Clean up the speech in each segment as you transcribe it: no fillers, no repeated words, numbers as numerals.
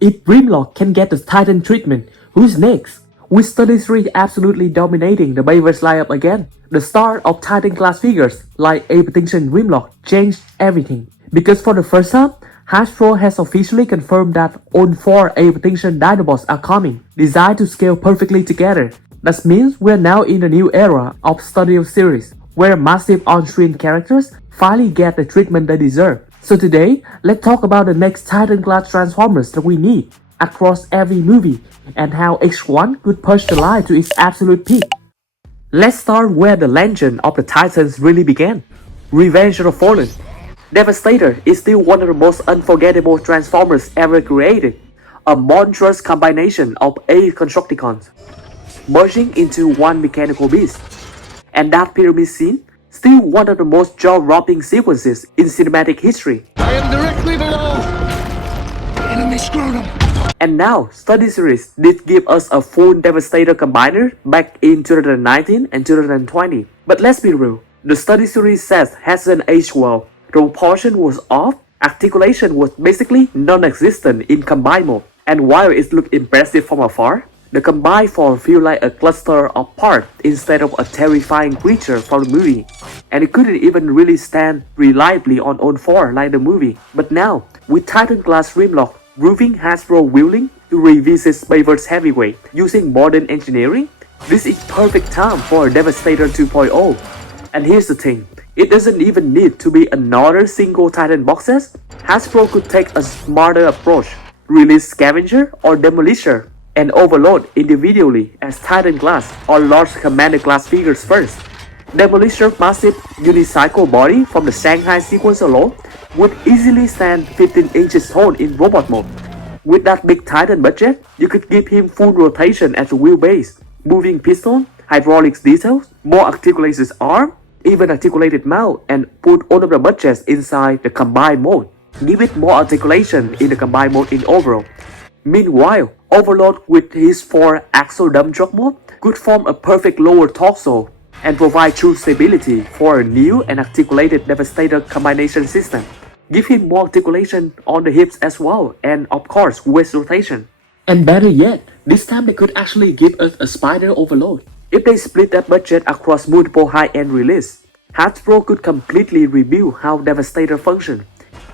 If Grimlock can get the Titan treatment, who's next? With Studio Series absolutely dominating the Bayverse lineup again, the start of Titan-Class figures like Age of Extinction Grimlock changed everything. Because for the first time, Hasbro has officially confirmed that all 4 Age of Extinction Dinobots are coming, designed to scale perfectly together. That means we're now in a new era of Studio Series, where massive on-screen characters finally get the treatment they deserve. So today, let's talk about the next Titan-Class Transformers that we need across every movie and how each one could push the line to its absolute peak. Let's start where the legend of the Titans really began. Revenge of the Fallen. Devastator is still one of the most unforgettable Transformers ever created. A monstrous combination of 8 Constructicons merging into one mechanical beast. And that pyramid scene, still one of the most jaw-dropping sequences in cinematic history. I am directly below! Enemy scrotum! And now, Studio Series did give us a full Devastator combiner back in 2019 and 2020. But let's be real, the Studio Series set hasn't aged well. The proportion was off, articulation was basically non-existent in combine mode. And while it looked impressive from afar, the combined form feels like a cluster of parts instead of a terrifying creature from the movie. And it couldn't even really stand reliably on all 4 like the movie. But now, with Titan-Class Grimlock proving Hasbro willing to revisit Bayverse heavyweight using modern engineering, this is perfect time for a Devastator 2.0. And here's the thing, it doesn't even need to be another single Titan box set. Hasbro could take a smarter approach, release Scavenger or Demolisher and Overload individually as Titan-Class or large Commander-Class figures first. Demolisher's massive unicycle body from the Shanghai sequence alone would easily stand 15 inches tall in robot mode. With that big Titan budget, you could give him full rotation at the wheelbase, moving piston, hydraulics details, more articulated arm, even articulated mount, and put all of the budgets inside the combined mode. Give it more articulation in the combined mode in overall. Meanwhile, Overload with his 4-axle dump truck mode could form a perfect lower torso and provide true stability for a new and articulated Devastator combination system. Give him more articulation on the hips as well, and of course waist rotation. And better yet, this time they could actually give us a Spider Overload. If they split that budget across multiple high-end releases, Hasbro could completely rebuild how Devastator functions.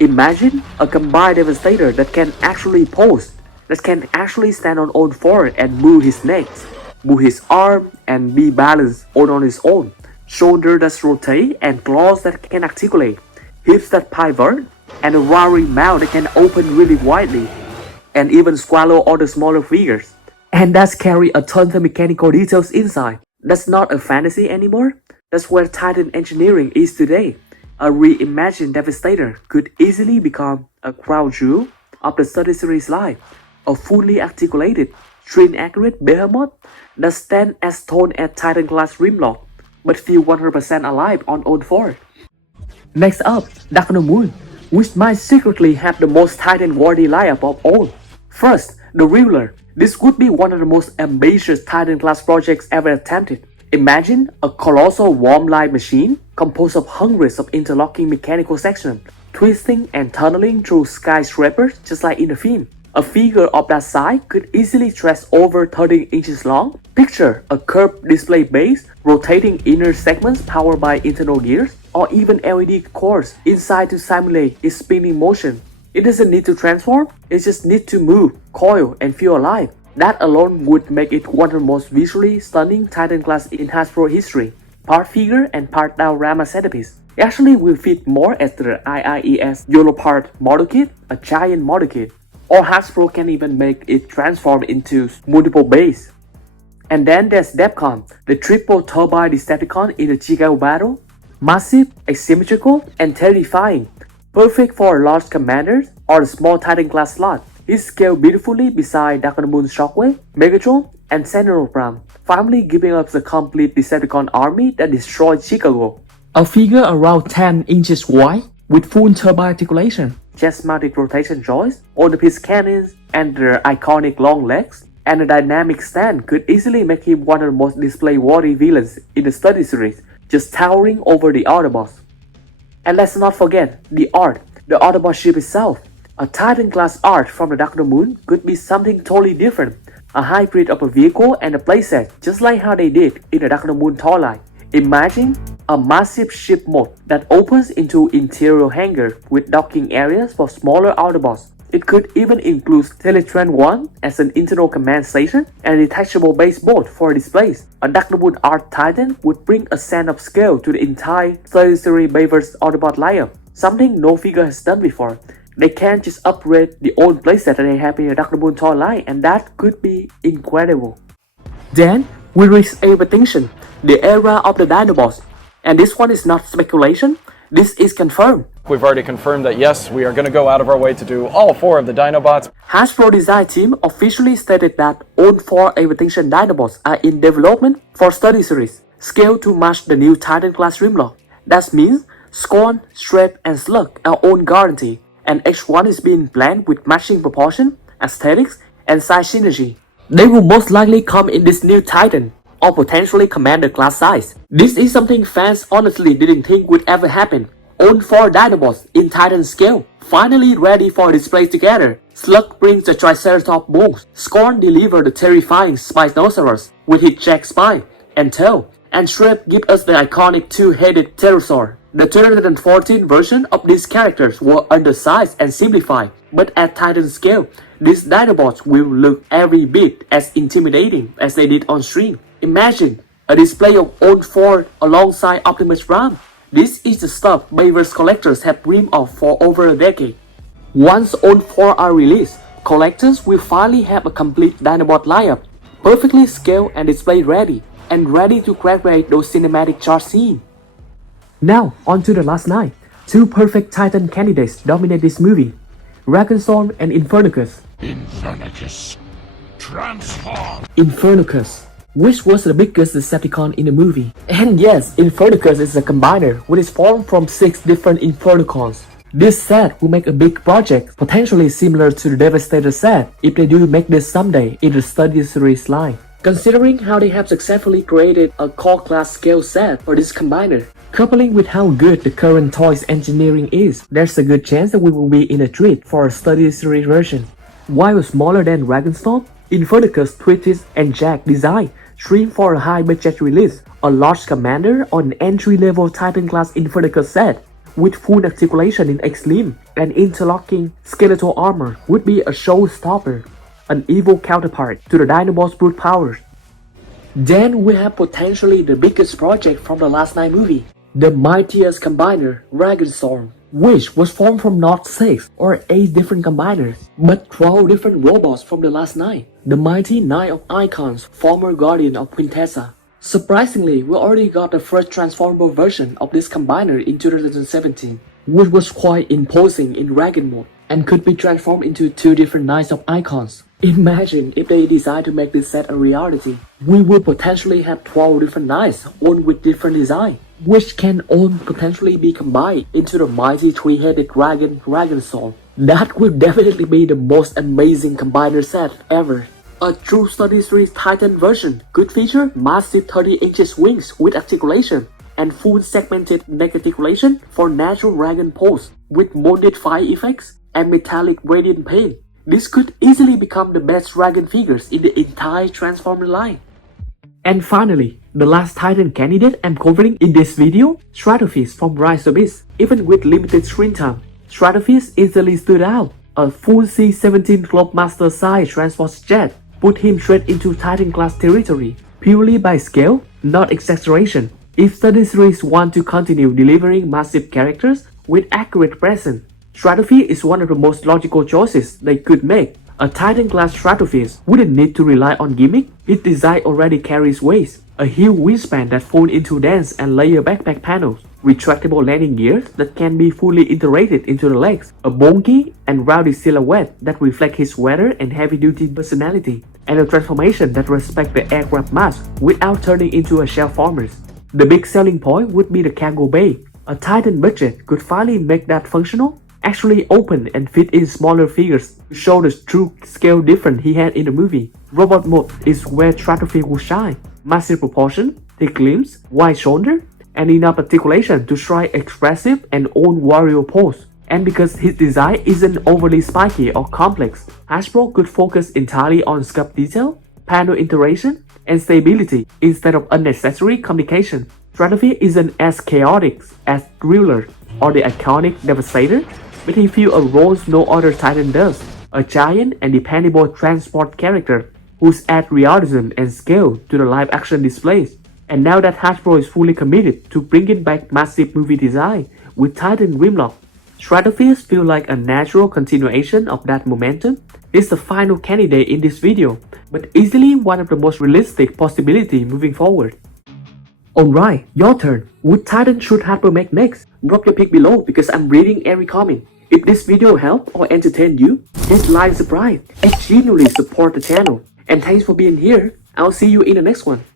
Imagine a combined Devastator that can actually pose, that can actually stand on all 4 and move his legs, move his arm and be balanced all on his own, shoulder that rotate and claws that can articulate, hips that pivot, and a roaring mouth that can open really widely, and even swallow all the smaller figures. And that's carry a ton of mechanical details inside. That's not a fantasy anymore, that's where Titan engineering is today. A reimagined Devastator could easily become a crown jewel of the Studio Series line. A fully articulated, train-accurate behemoth that stands as tall as Titan-Class Grimlock, but feel 100% alive on all 4. Next up, Dark of the Moon, which might secretly have the most Titan-worthy lineup of all. First, the Ruler. This would be one of the most ambitious Titan-Class projects ever attempted. Imagine a colossal worm-like machine composed of hundreds of interlocking mechanical sections, twisting and tunneling through skyscrapers just like in the film. A figure of that size could easily stretch over 30 inches long. Picture a curved display base, rotating inner segments powered by internal gears, or even LED cores inside to simulate its spinning motion. It doesn't need to transform, it just needs to move, coil, and feel alive. That alone would make it one of the most visually stunning Titan-Class in Hasbro history. Part figure and part diorama centerpiece. It actually will fit more as the IIES YOLO part model kit, a giant model kit. Or Hasbro can even make it transform into multiple bays. And then there's Depcon, the triple turbine Decepticon in the Chicago battle. Massive, asymmetrical, and terrifying. Perfect for large commanders or a small Titan-Class slot. It scaled beautifully beside Dark of the Moon Shockwave, Megatron, and Sentinel Prime, finally giving us a complete Decepticon army that destroyed Chicago. A figure around 10 inches wide with full turbine articulation, chest-mounted rotation joints, all-the-piece cannons, and their iconic long legs, and a dynamic stand could easily make him one of the most display-worthy villains in the Studio Series, just towering over the Autobots. And let's not forget the art, the Autobot ship itself. A Titan-class art from the Dark of the Moon could be something totally different, a hybrid of a vehicle and a playset, just like how they did in the Dark of the Moon toy line. Imagine a massive ship mode that opens into interior hangar with docking areas for smaller Autobots. It could even include Teletran 1 as an internal command station and a detachable base boat for displays. A Dark of the Moon Art Titan would bring a sense of scale to the entire Studio Series Bayverse Autobot lineup, something no figure has done before. They can just upgrade the old playset that they have in the Dark of the Moon toy line, and that could be incredible. Then we reach Age of Extinction, the era of the Dinobots. And this one is not speculation, this is confirmed. We've already confirmed that yes, we are going to go out of our way to do all 4 of the Dinobots. Hasbro design team officially stated that all 4 Age of Extinction Dinobots are in development for Studio Series, scaled to match the new Titan-Class Grimlock. That means Scorn, Strap, and Slug are all guaranteed, and X1 is being planned with matching proportion, aesthetics, and size synergy. They will most likely come in this new Titan, or potentially Commander class size. This is something fans honestly didn't think would ever happen. All 4 Dinobots in Titan scale, finally ready for display together. Slug brings the Triceratops bones. Scorn delivers the terrifying Spinosaurus with his jagged spine and tail. And Shrek gives us the iconic 2-headed pterosaur. The 2014 version of these characters were undersized and simplified, but at Titan scale, these Dinobots will look every bit as intimidating as they did on screen. Imagine a display of all 4 alongside Optimus Prime. This is the stuff Bayverse collectors have dreamed of for over a decade. Once all 4 are released, collectors will finally have a complete Dinobot lineup, perfectly scaled and display ready, and ready to create those cinematic charge scenes. Now, on to the last night. 2 perfect Titan candidates dominate this movie, Dragonstorm and Infernicus. Infernicus. Transform! Infernicus, which was the biggest Decepticon in the movie. And yes, Infernicus is a combiner, which is formed from 6 different Infernicons. This set will make a big project, potentially similar to the Devastator set, if they do make this someday in the Studio Series line. Considering how they have successfully created a core class scale set for this combiner, coupling with how good the current toys engineering is, there's a good chance that we will be in a treat for a Studio Series version. While smaller than Dragonstorm, Infernicus twisted and jagged design streamed for a high budget release, a large commander on an entry-level Titan-class Infernicus set with full articulation in X-Limb and interlocking skeletal armor would be a showstopper, an evil counterpart to the Dinobots' brute powers. Then we have potentially the biggest project from the last night movie, the mightiest combiner, Dragonstorm, which was formed from not 6 or 8 different combiners, but 12 different robots from the last night, the mighty Knight of Icons, former guardian of Quintessa. Surprisingly, we already got the first transformable version of this combiner in 2017, which was quite imposing in Dragon mode, and could be transformed into 2 different Knights of Icons. Imagine if they decide to make this set a reality. We would potentially have 12 different Knights, all with different design, which can all potentially be combined into the mighty 3-headed dragon, Dragonstorm. That would definitely be the most amazing combiner set ever. A true Studio Series Titan version could feature massive 30 inches wings with articulation and full segmented neck articulation for natural dragon pose with molded fire effects and metallic radiant paint. This could easily become the best dragon figures in the entire Transformer line. And finally, the last Titan candidate I'm covering in this video, Stratosphere from Rise of Beasts. Even with limited screen time, Stratosphere easily stood out. A full C-17 Globemaster size Transport jet put him straight into Titan class territory, purely by scale, not exaggeration. If Studio Series want to continue delivering massive characters with accurate presence, Stratosphere is one of the most logical choices they could make. A Titan-class Stratosphere wouldn't need to rely on gimmick, its design already carries weight. A huge wingspan that folds into dance and layer backpack panels, retractable landing gears that can be fully integrated into the legs, a bulky and rowdy silhouette that reflects his weather and heavy-duty personality, and a transformation that respects the aircraft mass without turning into a shell formers. The big selling point would be the cargo bay. A Titan budget could finally make that functional, actually open and fit in smaller figures to show the true scale difference he had in the movie. Robot mode is where Stratosphere will shine. Massive proportion, thick limbs, wide shoulder, and enough articulation to strike expressive and own warrior pose. And because his design isn't overly spiky or complex, Hasbro could focus entirely on sculpt detail, panel iteration, and stability instead of unnecessary complication. Stratosphere isn't as chaotic as Grimlock or the iconic Devastator, but he fills a role no other Titan does, a giant and dependable transport character who's add realism and scale to the live-action displays. And now that Hasbro is fully committed to bringing back massive movie design with Titan Grimlock, Stratosphere feels like a natural continuation of that momentum. It's the final candidate in this video, but easily one of the most realistic possibilities moving forward. Alright, your turn. What Titan should Hasbro make next? Drop your pick below because I'm reading every comment. If this video helped or entertained you, hit like and subscribe and genuinely support the channel. And thanks for being here. I'll see you in the next one.